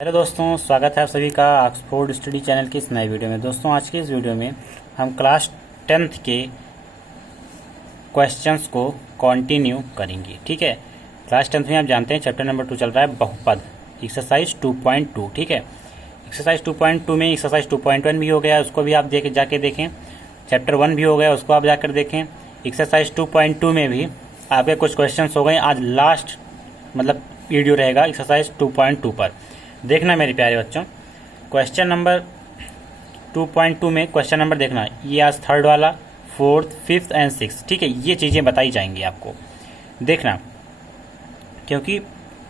Hello दोस्तों, स्वागत है आप सभी का ऑक्सफोर्ड स्टडी चैनल की इस नए वीडियो में। दोस्तों, आज की इस वीडियो में हम क्लास 10th के क्वेश्चंस को कंटिन्यू करेंगे। ठीक है, क्लास 10th में आप जानते हैं चैप्टर नंबर 2 चल रहा है बहुपद, एक्सरसाइज 2.2। ठीक है, एक्सरसाइज 2.2 में एक्सरसाइज 2.1 भी हो गया, उसको भी आप जाके देखें। चैप्टर 1 भी हो गया, उसको आप जाकर देखें। एक्सरसाइज 2.2 में भी आपके कुछ क्वेश्चन हो गए। आज लास्ट मतलब वीडियो रहेगा एक्सरसाइज 2.2 पर। देखना मेरे प्यारे बच्चों, क्वेश्चन नंबर 2.2 में क्वेश्चन नंबर देखना, ये आज थर्ड वाला, फोर्थ, फिफ्थ एंड सिक्स। ठीक है, ये चीज़ें बताई जाएंगी आपको, देखना। क्योंकि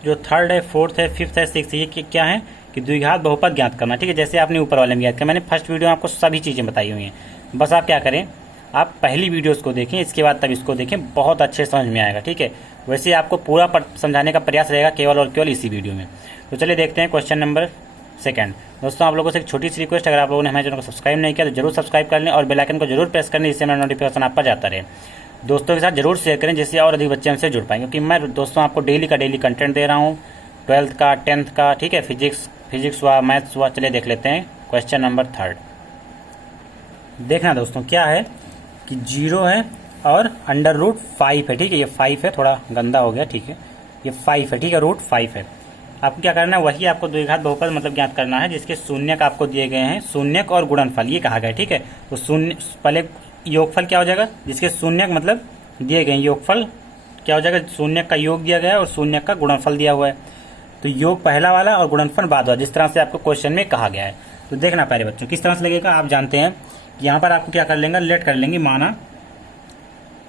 जो थर्ड है, फोर्थ है, फिफ्थ है, सिक्स, ये क्या है कि द्विघात बहुपद ज्ञात करना। ठीक है, जैसे आपने ऊपर वाले में ज्ञात किया, मैंने फर्स्ट वीडियो में आपको सभी चीज़ें बताई हुई हैं। बस आप क्या करें, आप पहली वीडियोस को देखें, इसके बाद तब इसको देखें, बहुत अच्छे समझ में आएगा। ठीक है, वैसे आपको पूरा समझाने का प्रयास रहेगा केवल और केवल इसी वीडियो में। तो चलिए देखते हैं क्वेश्चन नंबर सेकंड। दोस्तों, आप लोगों से एक छोटी सी रिक्वेस्ट, अगर आप लोगों ने हमारे चैनल को सब्सक्राइब नहीं किया तो जरूर सब्सक्राइब कर लें और बेल आइकन को जरूर प्रेस कर लें, जिससे मेरा नोटिफिकेशन आप पर जाता रहे। दोस्तों के साथ जरूर शेयर करें, जिससे और अधिक बच्चे हमसे जुड़ पाएंगे, क्योंकि मैं दोस्तों आपको डेली का डेली कंटेंट दे रहा हूँ, 12th का, 10th का। ठीक है, फिजिक्स हुआ, मैथ्स हुआ। चलिए देख लेते हैं क्वेश्चन नंबर थर्ड। देखना दोस्तों, क्या है कि 0 है और √5 है। ठीक है, ये 5 है, थोड़ा गंदा हो गया। ठीक है, ये 5 है। ठीक है, √5 है। आपको क्या करना है, वही आपको द्विघात बहुपद मतलब ज्ञात करना है, जिसके शून्यक आपको दिए गए हैं। शून्यक और गुणनफल ये कहा गया है। ठीक है, तो शून्य पहले योगफल क्या हो जाएगा, जिसके शून्यक मतलब दिए गए, योगफल क्या हो जाएगा, शून्यक का योग दिया गया है और शून्यक का गुणनफल दिया हुआ है। तो योग पहला वाला और गुणनफल बाद वाला, जिस तरह से आपको क्वेश्चन में कहा गया है। तो देखना प्यारे बच्चों, किस तरह से लगेगा आप जानते हैं। यहाँ पर आपको क्या कर लेंगे, लेट कर लेंगे, माना।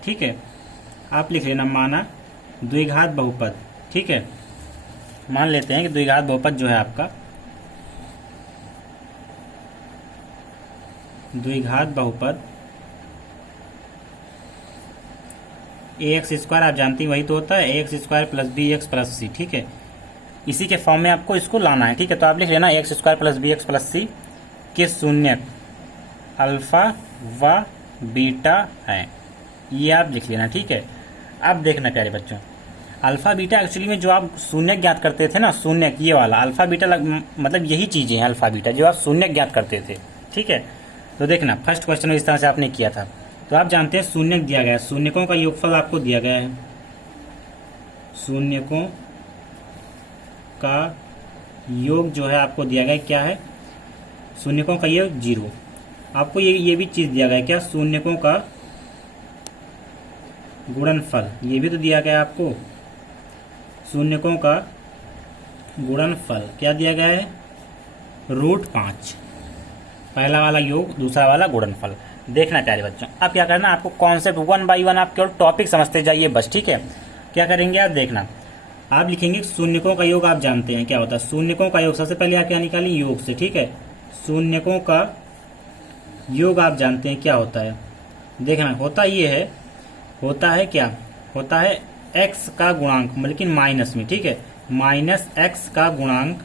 ठीक है, आप लिख लेना माना द्विघात बहुपद। ठीक है, मान लेते हैं कि द्विघात बहुपद जो है आपका, द्विघात बहुपद ax² आप जानती हैं वही तो होता है, ax² + bx + c। ठीक है, इसी के फॉर्म में आपको इसको लाना है। ठीक है, तो आप लिख लेना ax² + bx + c के शून्यक अल्फा व बीटा है, ये आप लिख लेना। ठीक है, अब देखना प्यारे बच्चों, अल्फा बीटा एक्चुअली में जो आप शून्यक ज्ञात करते थे ना, शून्यक ये वाला अल्फा बीटा मतलब यही चीजें हैं अल्फा बीटा जो आप शून्यक ज्ञात करते थे। ठीक है, तो देखना फर्स्ट क्वेश्चन इस तरह से आपने किया था। तो आप जानते हैं शून्यक दिया गया है, शून्यकों का योगफल आपको दिया गया है। शून्यकों का योग जो है आपको दिया गया है, क्या है, शून्यकों का योग 0। आपको ये भी चीज दिया गया है, क्या, शून्यकों का गुणनफल, ये भी तो दिया गया है आपको। शून्यकों का गुणनफल क्या दिया गया है, √5। पहला वाला योग, दूसरा वाला गुणनफल। देखना प्यारे बच्चों, अब क्या करना, आपको कॉन्सेप्ट 1 बाई 1 आप केवल टॉपिक समझते जाइए बस। ठीक है, क्या करेंगे आप, देखना, आप लिखेंगे शून्यकों का योग। आप जानते हैं क्या होता है शून्यकों का योग, सबसे पहले आप क्या निकालें, योग से। ठीक है, शून्यकों का योग आप जानते हैं क्या होता है, देखना, होता है क्या, होता है x का गुणांक, लेकिन माइनस में। ठीक है, -x का गुणांक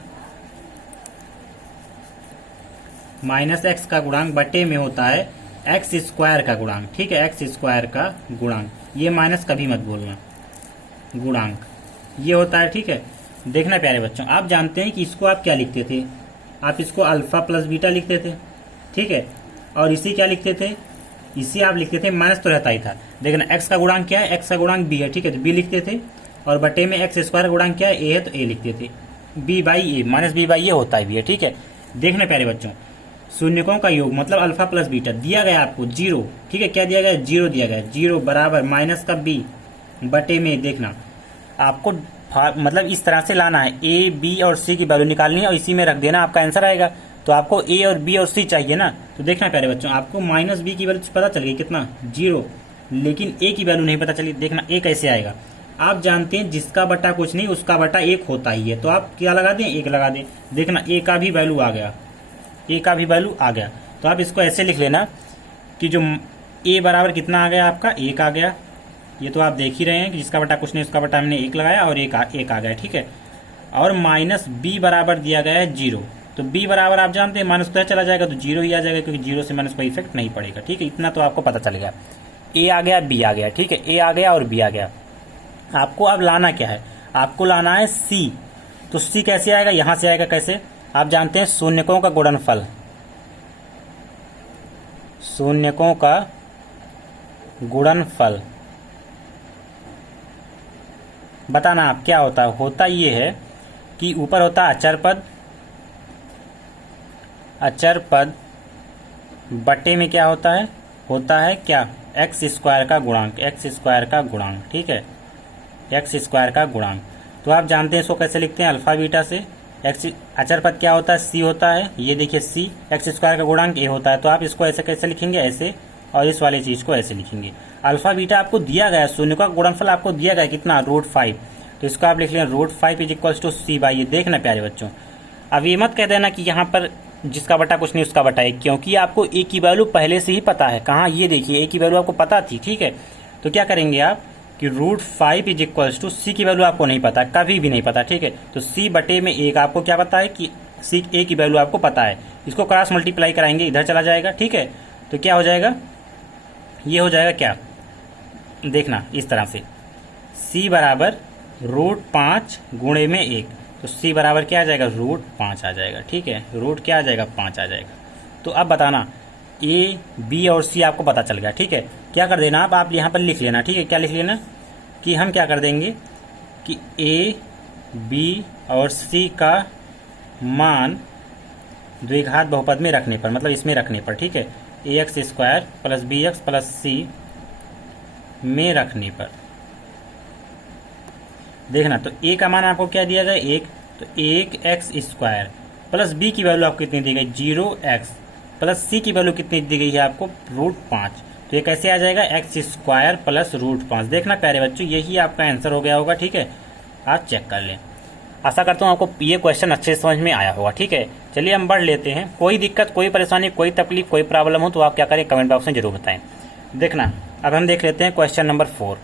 बटे में होता है x² का गुणांक। ठीक है, x² का गुणांक, ये माइनस कभी मत बोलना, गुणांक ये होता है। ठीक है, देखना प्यारे बच्चों, आप जानते हैं कि इसको आप क्या लिखते थे, आप इसको अल्फा + बीटा लिखते थे। ठीक है, और इसी क्या लिखते थे, इसी आप लिखते थे, माइनस तो रहता ही था। देखना x का गुणांक क्या है, x का गुणांक b है। ठीक है, तो b लिखते थे, और बटे में x² का गुणांक क्या है, a है, तो a लिखते थे। b/a -b/a होता है b है। ठीक है, देखना प्यारे बच्चों, शून्यकों का योग मतलब अल्फा + बीटा दिया गया आपको 0। ठीक है, क्या दिया गया, 0 दिया गया, 0 बराबर माइनस का b बटे में। देखना आपको मतलब इस तरह से लाना है, a, b और c की वैल्यू निकालनी है और इसी में रख देना, आपका आंसर आएगा। तो आपको a और b और c चाहिए ना, तो देखना प्यारे बच्चों, आपको -b की वैल्यू पता चल गई कितना, 0, लेकिन a की वैल्यू नहीं पता चली। देखना a कैसे आएगा, आप जानते हैं जिसका बटा कुछ नहीं उसका बटा 1 होता ही है, तो आप क्या लगा दें, 1 लगा दें। देखना a का भी वैल्यू आ गया, a का भी वैल्यू आ गया। तो आप इसको ऐसे लिख लेना कि जो a बराबर कितना आ गया आपका, 1 आ गया। ये तो आप देख ही रहे हैं कि जिसका बटा कुछ नहीं उसका बटा हमने 1 लगाया और 1 आ गया। ठीक है, और -b बराबर दिया गया है 0। तो b बराबर आप जानते हैं माइनस तो चला जाएगा तो 0 ही आ जाएगा, क्योंकि 0 से माइनस कोई इफेक्ट नहीं पड़ेगा। ठीक है, इतना तो आपको पता चलेगा, a आ गया, b आ गया। ठीक है, a आ गया और b आ गया। आपको अब लाना क्या है, आपको लाना है c। तो सी कैसे आएगा, यहां से आएगा कैसे, आप जानते हैं शून्यकों का गुणनफल, शून्यकों का गुणनफल बताना आप क्या होता है। होता ये है कि ऊपर होता है अचर पद, अचर पद बटे में क्या होता है क्या, एक्स स्क्वायर का गुणांक, एक्स स्क्वायर का गुणांक, ठीक है, एक्स स्क्वायर का गुणांक। तो आप जानते हैं इसको कैसे लिखते हैं, अल्फा बीटा से। एक्स अचर पद क्या होता है, सी होता है, ये देखिए सी, एक्स स्क्वायर का गुणांक ए होता है। तो आप इसको ऐसे कैसे लिखेंगे, ऐसे, और इस वाली चीज को ऐसे लिखेंगे। अल्फा बीटा आपको दिया गया है, शून्य का गुणनफल आपको दिया गया है कितना, √5। तो इसको आप लिख लें √5 = c/a। देखना प्यारे बच्चों, अब ये मत कह देना कि यहाँ पर जिसका बटा कुछ नहीं उसका बटा एक, क्योंकि आपको ए की वैल्यू पहले से ही पता है। कहाँ, ये देखिए ए की वैल्यू आपको पता थी, ठीक है। तो क्या करेंगे आप कि √5 = c की वैल्यू आपको नहीं पता, कभी भी नहीं पता, ठीक है। तो c बटे में 1 आपको क्या पता है कि c a की वैल्यू आपको पता है। इसको क्रॉस मल्टीप्लाई कराएंगे, इधर चला जाएगा, ठीक है। तो क्या हो जाएगा, ये हो जाएगा क्या, देखना इस तरह से, c बराबर √5 गुणे में 1। तो c बराबर क्या आ जाएगा, √5 आ जाएगा, ठीक है। रूट क्या आ जाएगा, 5 आ जाएगा। तो अब बताना a, b और c आपको पता चल गया, ठीक है। क्या कर देना आप यहाँ पर लिख लेना, ठीक है। क्या लिख लेना कि हम क्या कर देंगे कि a, b और c का मान द्विघात बहुपद में रखने पर, मतलब इसमें रखने पर, ठीक है, ax² + bx + c में रखने पर। देखना, तो a का मान आपको क्या दिया गया, 1, तो 1x² प्लस b की वैल्यू आपको कितनी दी गई, 0x, प्लस c की वैल्यू कितनी दी गई है आपको, √5। तो ये कैसे आ जाएगा, x² + √5। देखना प्यारे बच्चों, यही आपका आंसर हो गया होगा, ठीक है। आप चेक कर लें। आशा करता हूँ आपको ये क्वेश्चन अच्छे से समझ में आया होगा, ठीक है। चलिए हम बढ़ लेते हैं। कोई दिक्कत, कोई परेशानी, कोई तकलीफ, कोई प्रॉब्लम हो तो आप क्या करें, कमेंट बॉक्स में जरूर बताएं। देखना, अब हम देख लेते हैं क्वेश्चन नंबर 4।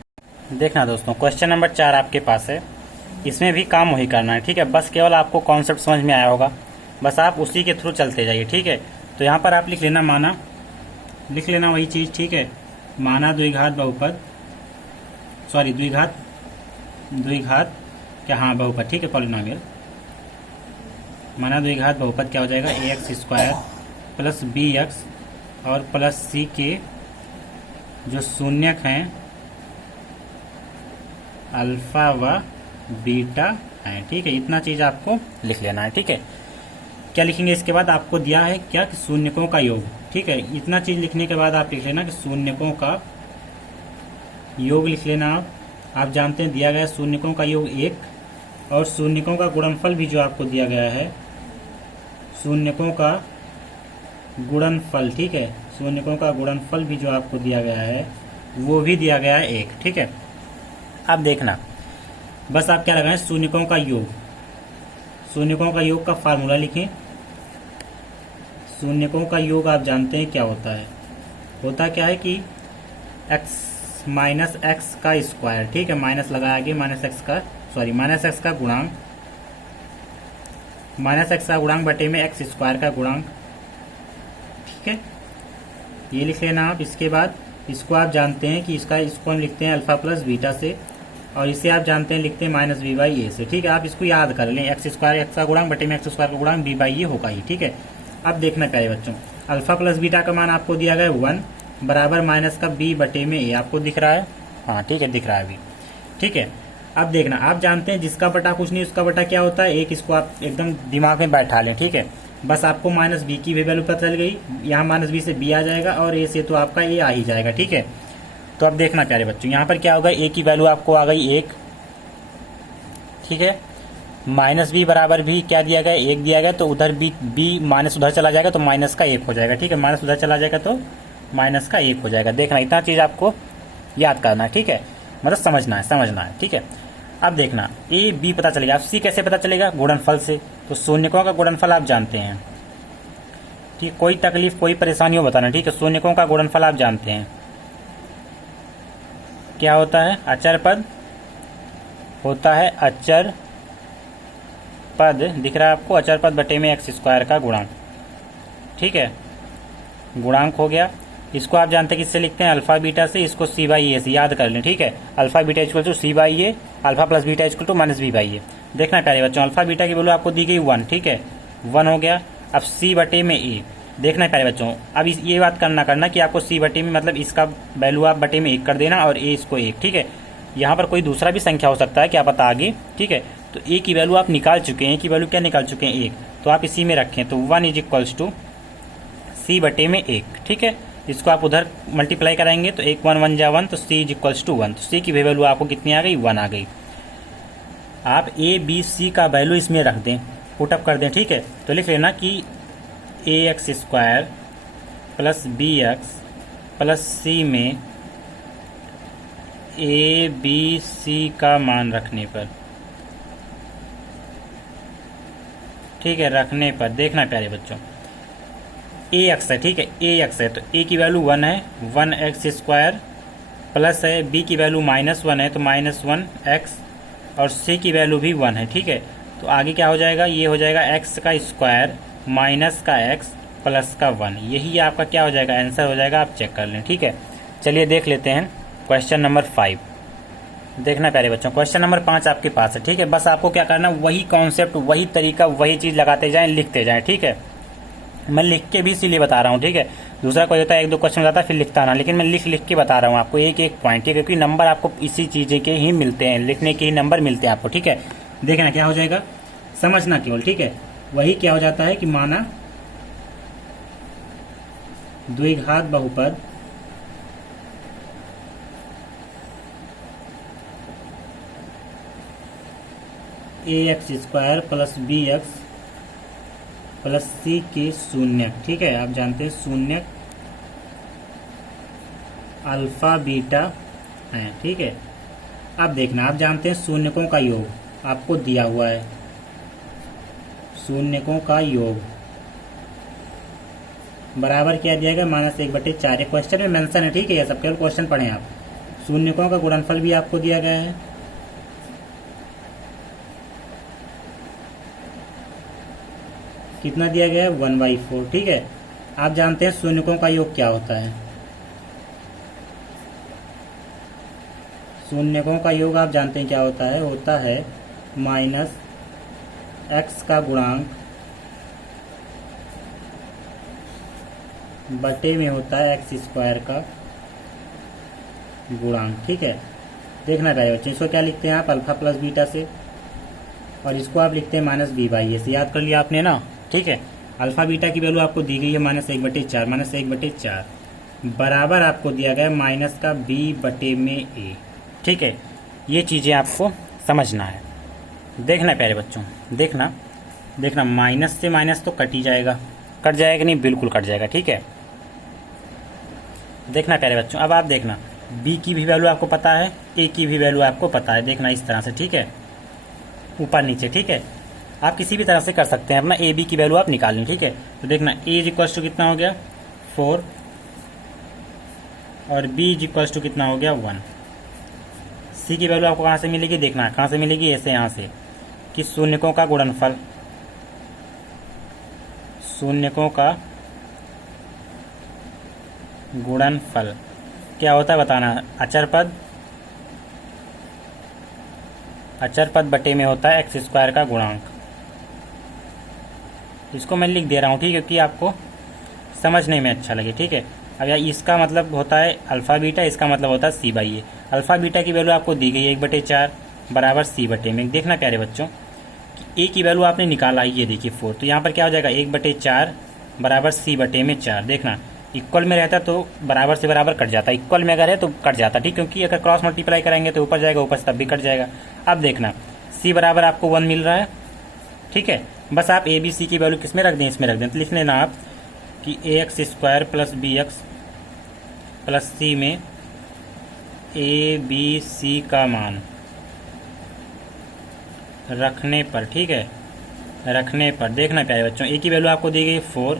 देखना दोस्तों, क्वेश्चन नंबर 4 आपके पास है, इसमें भी काम वही करना है, ठीक है। बस केवल आपको कॉन्सेप्ट समझ में आया होगा, बस आप उसी के थ्रू चलते जाइए, ठीक है। तो यहाँ पर आप लिख लेना माना, लिख लेना वही चीज़, ठीक है। माना द्विघात बहुपद, सॉरी द्विघात क्या, हाँ बहुपद, ठीक है, पॉलिनोमियल। माना द्विघात बहुपद क्या हो जाएगा, ax² + bx और प्लस c के जो शून्यक हैं अल्फा व बीटा हैं, ठीक है। इतना चीज़ आपको लिख लेना है, ठीक है। क्या लिखेंगे इसके बाद, आपको दिया है क्या कि शून्यकों का योग, ठीक है। इतना चीज़ लिखने के बाद आप लिख लेना कि शून्यकों का योग लिख लेना आप जानते हैं दिया गया शून्यकों का योग 1 और शून्यकों का गुणनफल भी जो आपको दिया गया है, शून्यकों का गुणनफल, ठीक है। शून्यकों का गुणनफल भी जो आपको दिया गया है वो भी दिया गया है 1, ठीक है। अब देखना, बस आप क्या लगाएं, शून्यकों का योग, शून्यकों का योग का फार्मूला लिखें। शून्यकों का योग आप जानते हैं क्या होता है, होता क्या है कि x माइनस एक्स का स्क्वायर, ठीक है, माइनस लगाया आगे, माइनस एक्स का गुणांक, माइनस एक्स का गुणांक बटे में x² का गुणांक, ठीक है। ये लिख लेना आप। इसके बाद इसको आप जानते हैं कि इसको हम लिखते हैं अल्फा प्लस बीटा से, और इसे आप जानते हैं लिखते हैं -b/a से, ठीक है। आप इसको याद कर लें, x² x का गुणांक बटे में x² का गुणांक b/a होगा ही, ठीक है। अब देखना प्यारे बच्चों, अल्फा प्लस बीटा का मान आपको दिया गया 1 बराबर माइनस का b बटे में a, आपको दिख रहा है, हाँ ठीक है, दिख रहा है अभी, ठीक है। अब देखना, आप जानते हैं जिसका बटा कुछ नहीं उसका बटा क्या होता है 1, इसको आप एकदम दिमाग में बैठा लें, ठीक है। बस आपको -b की भी वैल्यू पता चल गई, यहाँ -b से b आ जाएगा और a से तो आपका a आ ही जाएगा, ठीक है। तो अब देखना प्यारे बच्चों, यहाँ पर क्या होगा, a की वैल्यू आपको आ गई 1, ठीक है। -b बराबर भी क्या दिया गया, 1 दिया गया, तो उधर b माइनस उधर चला जाएगा तो माइनस का 1 हो जाएगा, ठीक है। माइनस उधर चला जाएगा तो माइनस का 1 हो जाएगा। देखना, इतना चीज़ आपको याद करना है, ठीक है, मतलब समझना है, ठीक है। अब देखना, a b पता चलेगा, अब c कैसे पता चलेगा, गुणनफल से। तो शून्यकों का गुणनफल आप जानते हैं, ठीक, कोई तकलीफ कोई परेशानी हो बताना, ठीक है। शून्यकों का गुणनफल आप जानते हैं क्या होता है, अचर पद होता है, अचर पद दिख रहा है आपको, अचर पद बटे में x² का गुणांक, ठीक है, गुणांक हो गया। इसको आप जानते हैं किससे लिखते हैं, अल्फा बीटा से, इसको c/a से याद कर लें, ठीक है। Alpha beta = c/a, alpha plus beta = -b/a। देखना है प्यारे बच्चों, अल्फा बीटा की वैल्यू आपको दी गई 1, ठीक है, 1 हो गया। अब सी बटे में ए, देखना है प्यारे बच्चों, अब ये बात करना कि आपको सी बटे में मतलब इसका वैल्यू आप बटे में 1 कर देना और ए इसको 1, ठीक है। यहाँ पर कोई दूसरा भी संख्या हो सकता है, क्या पता आगे, ठीक है। तो ए की वैल्यू आप निकाल चुके हैं, ए की वैल्यू क्या निकाल चुके हैं 1, तो आप इसी में रखें, तो 1 इज इक्वल्स टू सी बटे में 1, ठीक है। इसको आप उधर मल्टीप्लाई कराएंगे तो 1 1 1 जा 1, तो सी इज इक्वल्स टू 1, तो सी की वैल्यू आपको कितनी आ गई, 1 आ गई। आप ए बी सी का वैल्यू इसमें रख दें, पुटअप कर दें, ठीक है। तो लिख लेना कि A x square plus B x plus C में ए बी सी का मान रखने पर, ठीक है, रखने पर देखना प्यारे बच्चों, ए एक्स है, ठीक है, ए एक्स है तो ए की वैल्यू 1 है, 1 एक्स स्क्वायर प्लस है बी की वैल्यू -1 है तो -1 एक्स और सी की वैल्यू भी 1 है, ठीक है। तो आगे क्या हो जाएगा, ये हो जाएगा एक्स का स्क्वायर माइनस का एक्स प्लस का 1, यही आपका क्या हो जाएगा, आंसर हो जाएगा, आप चेक कर लें, ठीक है। चलिए देख लेते हैं क्वेश्चन नंबर 5। देखना प्यारे बच्चों, क्वेश्चन नंबर 5 आपके पास है, ठीक है। बस आपको क्या करना, वही कॉन्सेप्ट, वही तरीका, वही चीज़ लगाते जाएं, लिखते जाएं, ठीक है। मैं लिख के भी इसीलिए बता रहा हूँ, ठीक है। दूसरा कोई होता है 1-2 क्वेश्चन बताता है फिर लिखता ना, लेकिन मैं लिख के बता रहा हूँ आपको एक एक पॉइंट, ठीक है, क्योंकि नंबर आपको इसी चीज़ें के ही मिलते हैं, लिखने के ही नंबर मिलते हैं आपको, ठीक है। देखना क्या हो जाएगा, समझना केवल, ठीक है। वही क्या हो जाता है कि माना द्विघात बहुपद A x square plus B x plus C के शून्यक, ठीक है, आप जानते हैं शून्यक अल्फा बीटा है, ठीक है। अब देखना, आप जानते हैं शून्यकों का योग आपको दिया हुआ है, शून्यकों का योग बराबर क्या दिया गया, -1/4, ये क्वेश्चन में मेंशन है, ठीक है, ये सब केवल क्वेश्चन पढ़ें आप। शून्यकों का गुणनफल भी आपको दिया गया है, कितना दिया गया है, 1/4, ठीक है। आप जानते हैं शून्यकों का योग क्या होता है, शून्यकों का योग आप जानते हैं क्या होता है माइनस एक्स का गुणांक बटे में होता है एक्स स्क्वायर का गुणांक, ठीक है। देखना है बच्चों, इसको क्या लिखते हैं आप, अल्फा प्लस बीटा से, और इसको आप लिखते हैं -b/a से, याद कर लिया आपने ना, ठीक है। अल्फा बीटा की वैल्यू आपको दी गई है -1/4 बराबर आपको दिया गया माइनस का b बटे में a, ठीक है। ये चीज़ें आपको समझना है। देखना प्यारे बच्चों, देखना माइनस से माइनस तो कट ही जाएगा, कट जाएगा कि नहीं, बिल्कुल कट जाएगा, ठीक है। देखना प्यारे बच्चों, अब आप देखना b की भी वैल्यू आपको पता है, a की भी वैल्यू आपको पता है, देखना इस तरह से, ठीक है, ऊपर नीचे, ठीक है। आप किसी भी तरह से कर सकते हैं, अपना ए बी की वैल्यू आप निकाल लें, ठीक है। तो देखना ए इज इक्वल्स टू कितना हो गया 4 और बी इज इक्वल्स टू कितना हो गया 1। सी की वैल्यू आपको कहाँ से मिलेगी, देखना कहाँ से मिलेगी, ऐसे यहाँ से कि शून्यकों का गुणनफल, शून्यकों का गुणनफल क्या होता है बताना, अचर पद बटे में होता है एक्स स्क्वायर का गुणांक। इसको मैं लिख दे रहा हूँ, ठीक है, क्योंकि आपको समझने में अच्छा लगे, ठीक है। अब यार इसका मतलब होता है अल्फा बीटा, इसका मतलब होता है c/a। अल्फा बीटा की वैल्यू आपको दी गई है 1/4 बराबर c बटे में। देखना प्यारे बच्चों कि a की वैल्यू आपने निकाला, ये देखिए 4, तो यहाँ पर क्या हो जाएगा 1/4 बराबर c बटे में 4। देखना इक्वल में रहता तो बराबर से बराबर कट जाता, इक्वल में अगर है तो कट जाता, ठीक, क्योंकि अगर क्रॉस मल्टीप्लाई कराएंगे तो ऊपर जाएगा, ऊपर से तब भी कट जाएगा। अब देखना c बराबर आपको 1 मिल रहा है, ठीक है। बस आप ए बी सी की वैल्यू किस में रख दें, इसमें रख दें, तो लिख लेना आप कि A x square plus B x plus C में ए बी सी का मान रखने पर, ठीक है, रखने पर। देखना प्यारे बच्चों ए की वैल्यू आपको दी गई 4,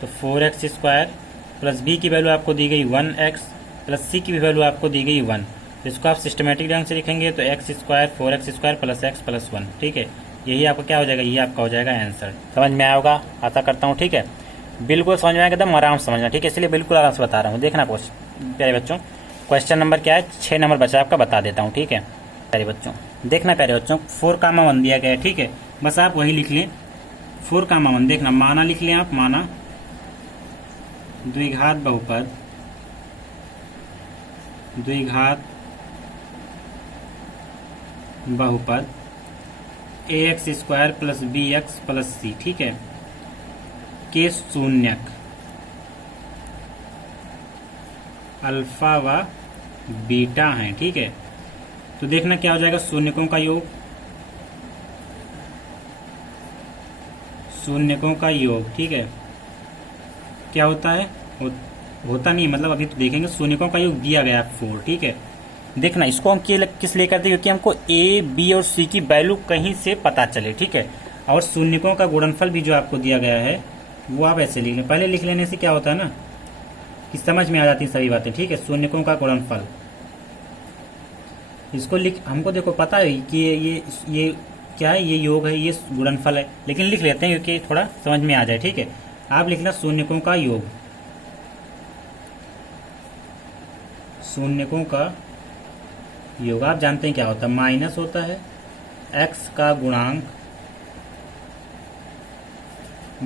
तो 4x स्क्वायर प्लस बी की वैल्यू आपको दी गई 1x प्लस सी की भी वैल्यू आपको दी गई 1। इसको आप सिस्टमेटिक ढंग से लिखेंगे तो x square 4x square plus x plus 1, ठीक है। यही आपका क्या हो जाएगा, यही आपका हो जाएगा आंसर। समझ में आया होगा, आशा करता हूँ, ठीक है। बिल्कुल समझ में आएगा, एकदम आराम से समझना, ठीक है, इसलिए बिल्कुल आराम से बता रहा हूँ। देखना प्यारे बच्चों, क्वेश्चन नंबर क्या है, 6 नंबर बचा आपका, बता देता हूँ, ठीक है प्यारे बच्चों। देखना प्यारे बच्चों, 4,1 दिया गया है, ठीक है। बस आप वही लिख लें 4,1। देखना माना लिख लें आप, माना द्विघात बहुपद, द्विघात बहुपद ax² plus bx plus c, ठीक है, के शून्यक अल्फा व बीटा हैं, ठीक है। तो देखना क्या हो जाएगा, शून्यकों का योग, शून्यकों का योग, ठीक है, क्या होता है, होता नहीं, मतलब अभी तो देखेंगे। शून्यकों का योग दिया गया है 4, ठीक है। देखना इसको हम किस लिए करते हैं, क्योंकि हमको ए बी और सी की वैल्यू कहीं से पता चले, ठीक है। और शून्यकों का गुणनफल भी जो आपको दिया गया है वो आप ऐसे लिख लें। पहले लिख लेने से क्या होता है ना कि समझ में आ जाती है सभी बातें, ठीक है। शून्यकों का गुणनफल, इसको लिख, हमको देखो पता है कि ये क्या है, ये योग है, ये गुणनफल है, लेकिन लिख लेते हैं क्योंकि थोड़ा समझ में आ जाए, ठीक है। आप लिखना शून्यकों का योग, शून्यकों का योग आप जानते हैं क्या होता है, माइनस होता है x का गुणांक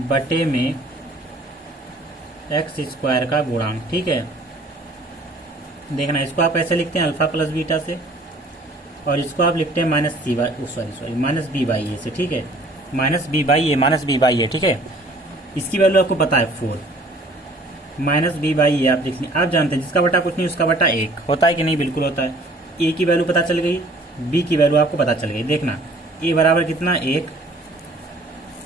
बटे में x² का गुणांक, ठीक है। देखना इसको आप ऐसे लिखते हैं अल्फा प्लस बीटा से, और इसको आप लिखते हैं माइनस बी बाई ए से, ठीक है। माइनस बी बाई ए, ठीक है। इसकी वैल्यू आपको पता है 4, माइनस बी बाई ए आप लिख लें। आप जानते हैं जिसका बटा कुछ नहीं उसका बटा 1 होता है कि नहीं, बिल्कुल होता है। ए की वैल्यू पता चल गई, बी की वैल्यू आपको पता चल गई। देखना ए बराबर कितना 1,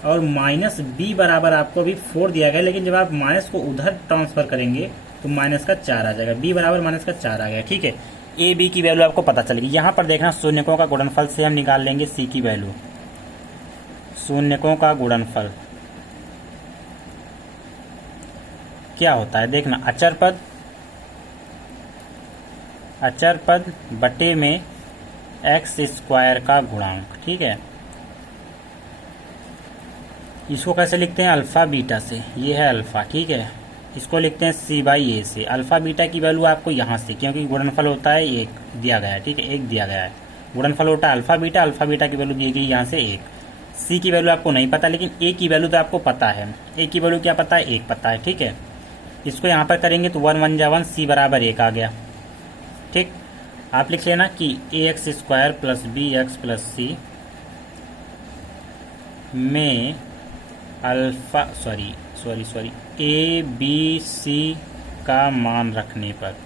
और माइनस बी बराबर आपको अभी 4 दिया गया, लेकिन जब आप माइनस को उधर ट्रांसफर करेंगे तो माइनस का 4 आ जाएगा, बी बराबर माइनस का 4 आ गया, ठीक है। ए बी की वैल्यू आपको पता चल गई। यहाँ पर देखना शून्यकों का गुणनफल से हम निकाल लेंगे सी की वैल्यू, शून्यकों का गुणनफल क्या होता है, देखना अचर पद बटे में x² का गुणांक, ठीक है। इसको कैसे लिखते हैं, अल्फा बीटा से, ये है अल्फा, ठीक है। इसको लिखते हैं c बाई ए से। अल्फा बीटा की वैल्यू आपको यहाँ से, क्योंकि गुणनफल होता है 1 दिया गया है, ठीक है, 1 दिया गया है, गुणनफल होता है अल्फा बीटा की वैल्यू दी गई यहाँ से 1। c की वैल्यू आपको नहीं पता, लेकिन a की वैल्यू तो आपको पता है। a की वैल्यू क्या पता है, 1 पता है, ठीक है। इसको यहाँ पर करेंगे तो 1 1 जा 1, c बराबर 1 आ गया, ठीक। आप लिख लेना कि ax² plus bx plus c में अल्फा ए बी सी का मान रखने पर,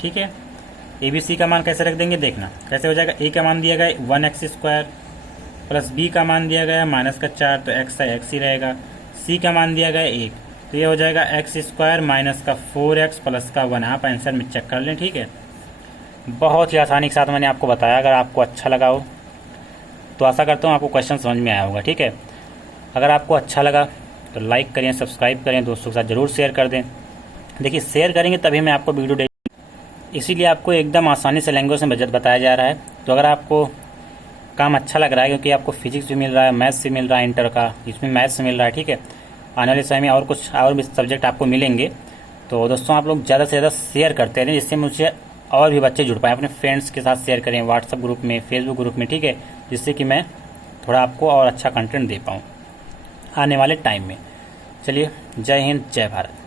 ठीक है। ए बी सी का मान कैसे रख देंगे, देखना कैसे हो जाएगा। ए का मान दिया गया 1x² प्लस बी का मान दिया गया माइनस का 4, तो x का x ही रहेगा। सी का मान दिया गया 1, तो ये हो जाएगा x² माइनस का 4x प्लस का 1। आप आंसर में चेक कर लें, ठीक है। बहुत ही आसानी के साथ मैंने आपको बताया। अगर आपको अच्छा लगा हो तो आशा करता हूँ आपको क्वेश्चन समझ में आया होगा, ठीक है। अगर आपको अच्छा लगा तो लाइक करें, सब्सक्राइब करें, दोस्तों के साथ ज़रूर शेयर कर दें। देखिए शेयर करेंगे तभी मैं आपको वीडियो दे, इसीलिए आपको एकदम आसानी से लैंग्वेज में बताया जा रहा है। तो अगर आपको काम अच्छा लग रहा है, क्योंकि आपको फिजिक्स भी मिल रहा है, मैथ्स भी मिल रहा है, इंटर का इसमें मैथ्स मिल रहा है, ठीक है। आने वाले समय में और कुछ और भी सब्जेक्ट आपको मिलेंगे। तो दोस्तों आप लोग ज़्यादा से ज़्यादा शेयर करते रहें, जिससे मुझे और भी बच्चे जुड़ पाएँ। अपने फ्रेंड्स के साथ शेयर करें, व्हाट्सएप ग्रुप में, फेसबुक ग्रुप में, ठीक है, जिससे कि मैं थोड़ा आपको और अच्छा कंटेंट दे पाऊँ आने वाले टाइम में। चलिए, जय हिंद, जय भारत।